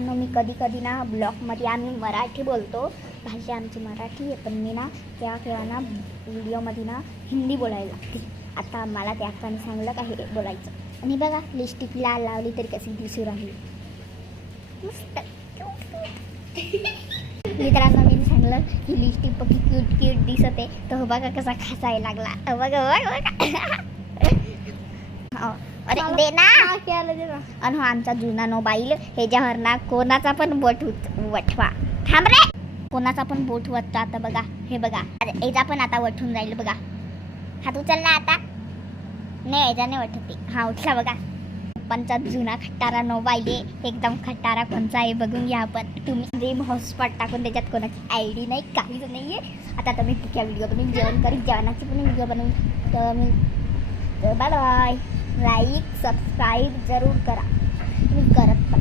मित्रांनो, मी कधी कधी ना ब्लॉगमध्ये आम्ही मराठी बोलतो, भाषा आमची मराठी आहे, पण मी ना त्या ना व्हिडिओमध्ये ना हिंदी बोलायला लागते. आता मला त्या अक्काने सांगलं का हे बोलायचं. आणि बघा लिपस्टिक लाल लावली तरी कशी दिसू राहिली मस्त. मित्रांनो, मी सांगलं की लिपस्टिक पक्की क्यूट क्यूट दिसत आहे, तर बघा कसा खासायला लागला. बघा अरे दे ना. आणि हो आमचा जुना मोबाईल ह्याच्यावर ना कोणाचा पण बोट वठवा. थांब रे. कोणाचा पण बोट वटतो आता बघा. हे बघा, अरे याचा पण आता वठून जाईल बघा. हात उचल ना आता. नाही याचा नाही वठते. हा उठला बघा. पप्पांचा जुना खटारा मोबाईल आहे, एकदम खटारा कोणचा आहे बघून घ्या. आपण तुम्ही हॉटस्पॉट टाकून त्याच्यात कोणाची आयडी नाही, काहीच नाही आहे. आता तुम्ही तिच्या व्हिडिओ तुम्ही जेवण करी, जेवणाची पण व्हिडिओ बनवून तर मी बाय बाय. लाईक सबस्क्राईब जरूर करा. मी करत पण